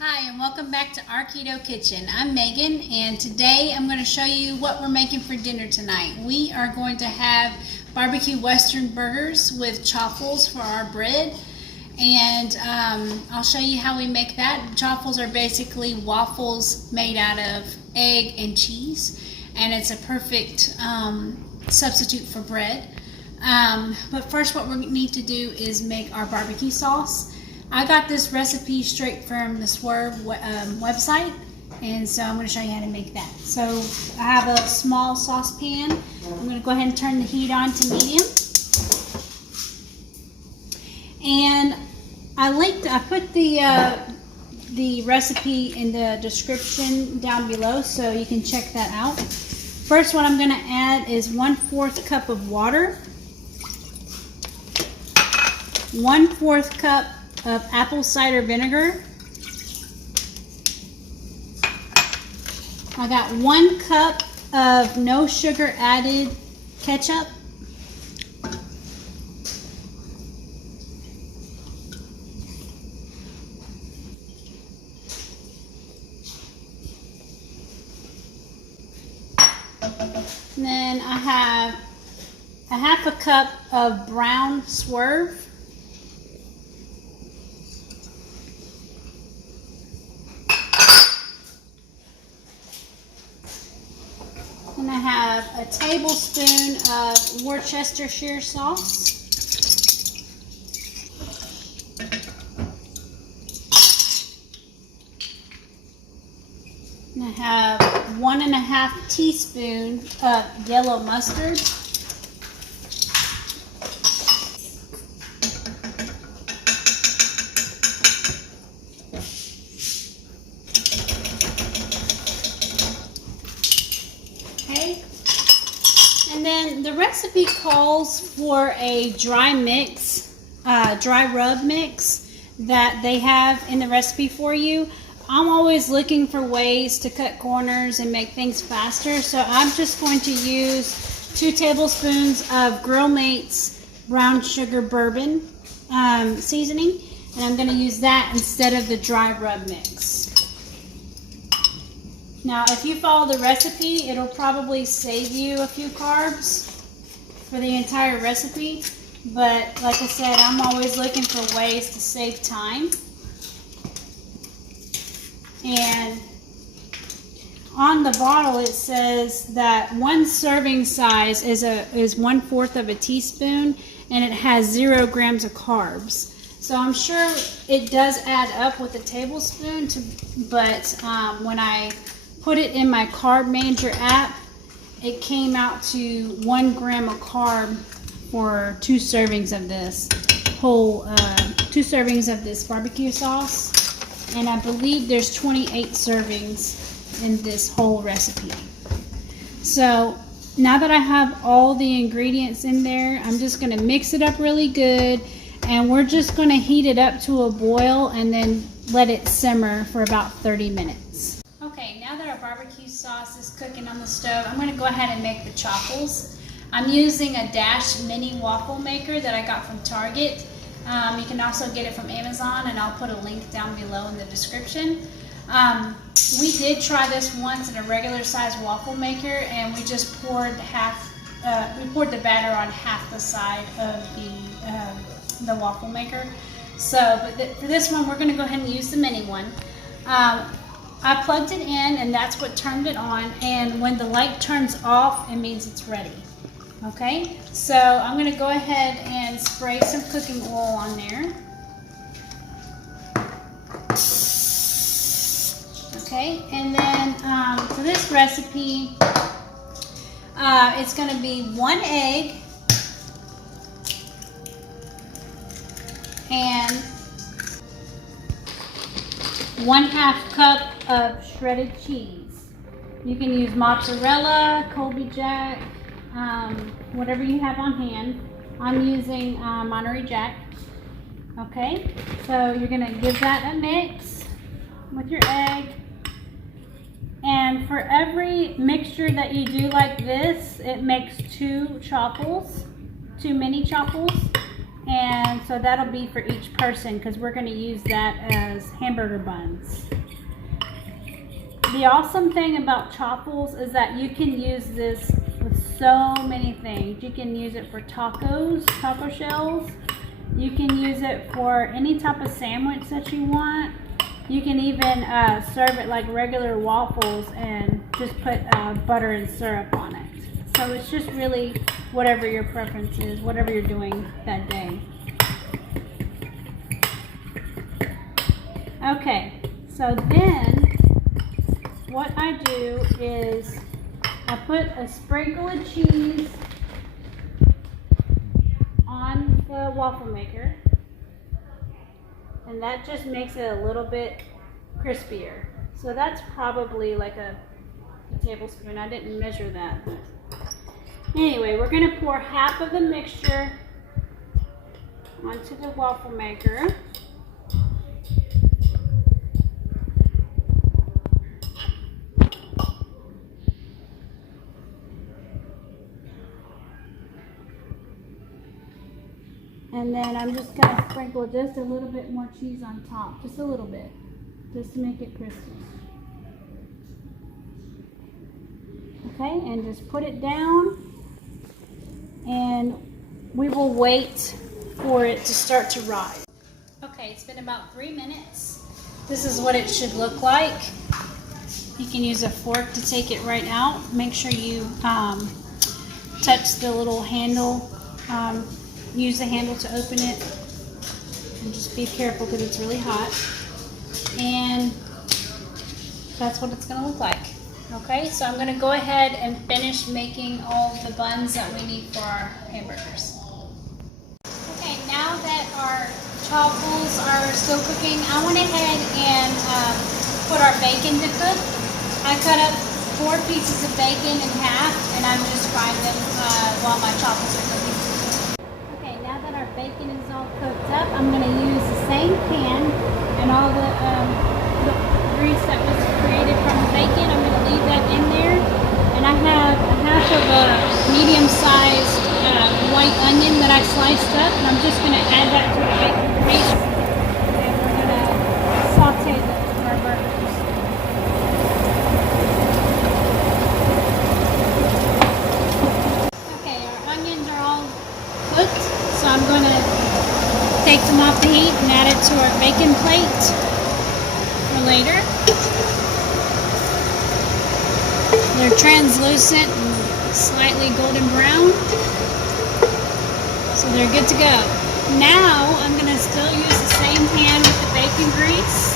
Hi, and welcome back to our Keto Kitchen. I'm Megan, and today I'm going to show you what we're making for dinner tonight. We are going to have barbecue western burgers with chaffles for our bread, and I'll show you how we make that. Chaffles are basically waffles made out of egg and cheese, and it's a perfect substitute for bread. But first, what we need to do is make our barbecue sauce. I got this recipe straight from the Swerve website, and so I'm going to show you how to make that. So I have a small saucepan. I'm going to go ahead and turn the heat on to medium. And I put the recipe in the description down below, so you can check that out. First, what I'm going to add is 1/4 cup of water, 1/4 cup of apple cider vinegar. I got 1 cup of no sugar added ketchup. And then I have a 1/2 cup of Brown Swerve. And I have a tablespoon of Worcestershire sauce. And I have 1½ teaspoon of yellow mustard. Okay, and then the recipe calls for a dry mix, dry rub mix that they have in the recipe for you. I'm always looking for ways to cut corners and make things faster, so I'm just going to use 2 tablespoons of Grill Mates brown sugar bourbon seasoning, and I'm going to use that instead of the dry rub mix. Now, if you follow the recipe, it'll probably save you a few carbs for the entire recipe. But like I said, I'm always looking for ways to save time. And on the bottle, it says that 1 serving size is 1/4 of a teaspoon, and it has 0 grams of carbs. So I'm sure it does add up with a tablespoon, but when I put it in my carb manager app, it came out to 1 gram of carb for 2 servings of this 2 servings of this barbecue sauce, and I believe there's 28 servings in this whole recipe. So now that I have all the ingredients in there, I'm just going to mix it up really good, and we're just going to heat it up to a boil and then let it simmer for about 30 minutes. Okay, now that our barbecue sauce is cooking on the stove, I'm going to go ahead and make the chaffles. I'm using a Dash mini waffle maker that I got from Target. You can also get it from Amazon, and I'll put a link down below in the description. We did try this once in a regular size waffle maker, and we just poured the batter on half the side of the waffle maker. So, but for this one, we're going to go ahead and use the mini one. I plugged it in, and that's what turned it on, and when the light turns off, it means it's ready. Okay, so I'm going to go ahead and spray some cooking oil on there. Okay, and then for this recipe, it's going to be 1 egg and 1/2 cup of shredded cheese. You can use mozzarella, Colby Jack, whatever you have on hand. I'm using Monterey Jack. Okay, so you're going to give that a mix with your egg. And for every mixture that you do like this, it makes 2 chaffles, 2 mini chaffles. And so that'll be for each person because we're going to use that as hamburger buns. The awesome thing about Chaffles is that you can use this with so many things. You can use it for tacos, taco shells. You can use it for any type of sandwich that you want. You can even serve it like regular waffles and just put butter and syrup on it. So it's just really whatever your preference is, whatever you're doing that day. Okay, so then what I do is I put a sprinkle of cheese on the waffle maker, and that just makes it a little bit crispier. So that's probably like a tablespoon. I didn't measure that. Anyway, we're going to pour half of the mixture onto the waffle maker. And then I'm just going to sprinkle just a little bit more cheese on top, just a little bit, just to make it crispy. Okay, and just put it down, and we will wait for it to start to rise. Okay, it's been about 3 minutes. This is what it should look like. You can use a fork to take it right out. Make sure you touch the little handle. Use the handle to open it, and just be careful because it's really hot. And that's what it's going to look like. Okay, so I'm going to go ahead and finish making all the buns that we need for our hamburgers. Okay, now that our Chaffles are still cooking, I went ahead and put our bacon to cook. I cut up 4 pieces of bacon in half, and I'm just frying them while my Chaffles are cooking. Bacon is all cooked up. I'm going to use the same pan and all the grease that was created from the bacon. I'm going to leave that in there. And I have a half of a medium-sized white onion that I sliced up, and I'm just going to add that to the bacon grease. And we're going to saute our burgers. Okay, our onions are all cooked. So I'm going to take them off the heat and add it to our bacon plate for later. They're translucent and slightly golden brown. So they're good to go. Now I'm going to still use the same pan with the bacon grease.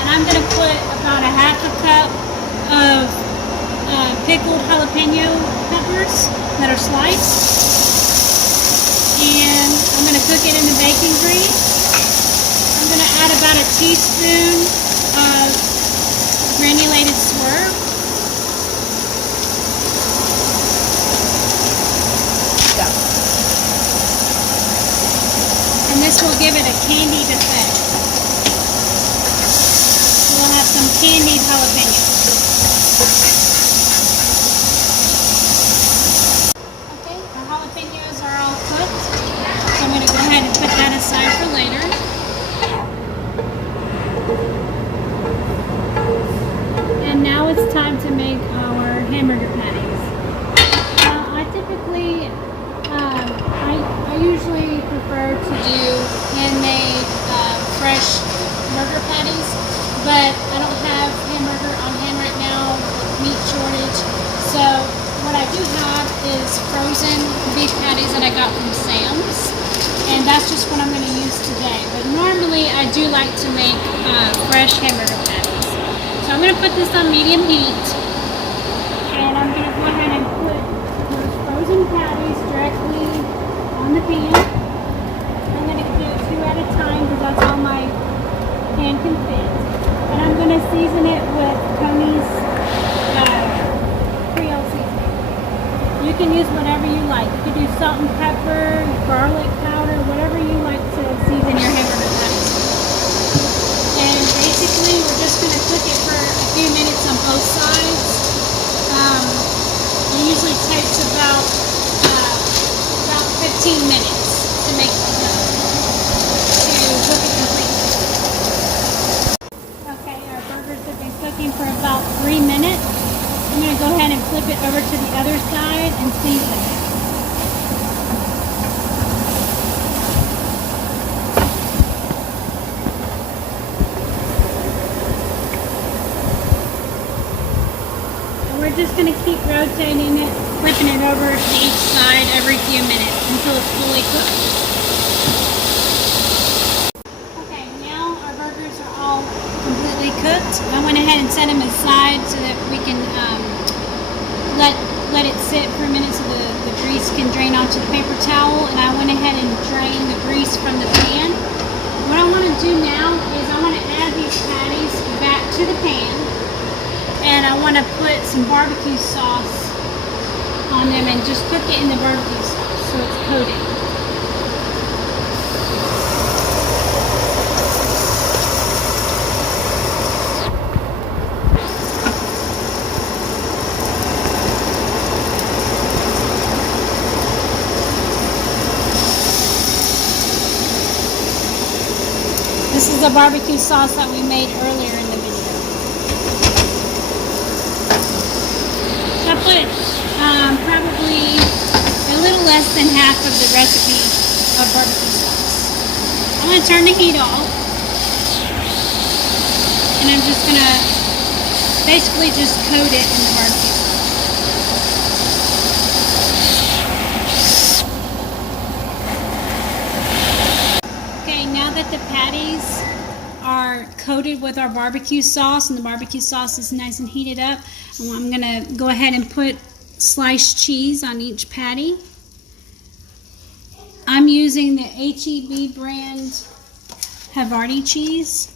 And I'm going to put about a half a cup of pickled jalapeno peppers that are sliced. And I'm going to cook it in the bacon grease. I'm going to add about a teaspoon of granulated swerve. And this will give it a candied effect. We'll have some candied jalapenos. I'm going to go ahead and put that aside for later. And now it's time to make our hamburger patties. I typically, I usually prefer to do handmade fresh burger patties, but I don't have hamburger on hand right now with meat shortage. So what I do have is frozen beef patties that I got from Sam's. And that's just what I'm going to use today. But normally I do like to make fresh hamburger patties. So I'm going to put this on medium heat. And I'm going to go ahead and put those frozen patties directly on the pan. I'm going to do 2 at a time because that's all my pan can fit. And I'm going to season it with Tony's Creole seasoning. You can use whatever you like. You can do salt and pepper, garlic powder, whatever you like to season your hamburger patties. And basically, we're just going to cook it for a few minutes on both sides. It usually takes about 15 minutes to make the it over to the other side and season it. And we're just going to keep rotating it, flipping it over to each side every few minutes until it's fully cooked. Okay, now our burgers are all completely cooked. I went ahead and set them aside so that we can let it sit for a minute so the grease can drain onto the paper towel, and I went ahead and drained the grease from the pan. What I want to do now is I want to add these patties back to the pan, and I want to put some barbecue sauce on them and just cook it in the barbecue sauce so it's coated. This is the barbecue sauce that we made earlier in the video. So I put probably a little less than half of the recipe of barbecue sauce. I'm going to turn the heat off, and I'm just going to basically just coat it in the barbecue sauce. Now that the patties are coated with our barbecue sauce and the barbecue sauce is nice and heated up, I'm going to go ahead and put sliced cheese on each patty. I'm using the HEB brand Havarti cheese.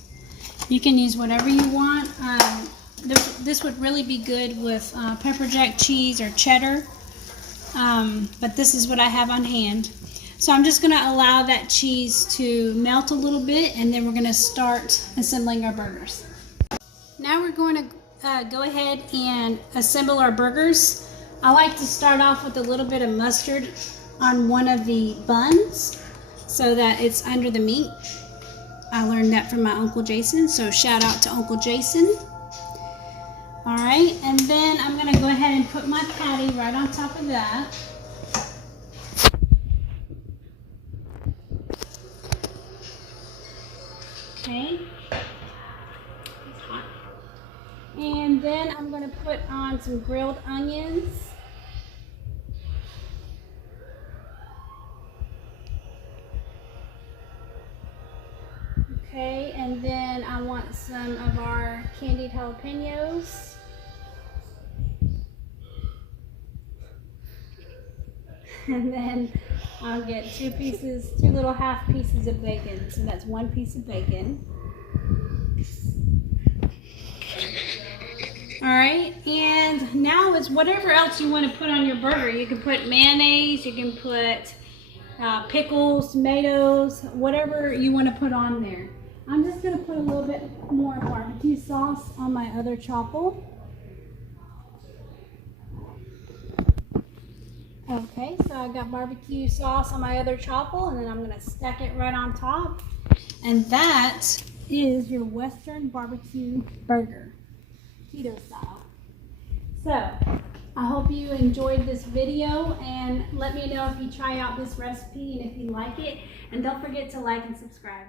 You can use whatever you want. This would really be good with pepper jack cheese or cheddar, but this is what I have on hand. So I'm just going to allow that cheese to melt a little bit, and then we're going to start assembling our burgers. Now we're going to go ahead and assemble our burgers. I like to start off with a little bit of mustard on one of the buns so that it's under the meat. I learned that from my Uncle Jason, so shout out to Uncle Jason. Alright, and then I'm going to go ahead and put my patty right on top of that. Okay, it's hot. And then I'm going to put on some grilled onions. Okay, and then I want some of our candied jalapenos. And then I'll get two little half pieces of bacon. So that's one piece of bacon. All right, and now it's whatever else you want to put on your burger. You can put mayonnaise, you can put pickles, tomatoes, whatever you want to put on there. I'm just going to put a little bit more barbecue sauce on my other chaffle. Okay, so I got barbecue sauce on my other chaffle, and then I'm going to stack it right on top. And that is your Western barbecue burger, keto style. So, I hope you enjoyed this video, and let me know if you try out this recipe and if you like it. And don't forget to like and subscribe.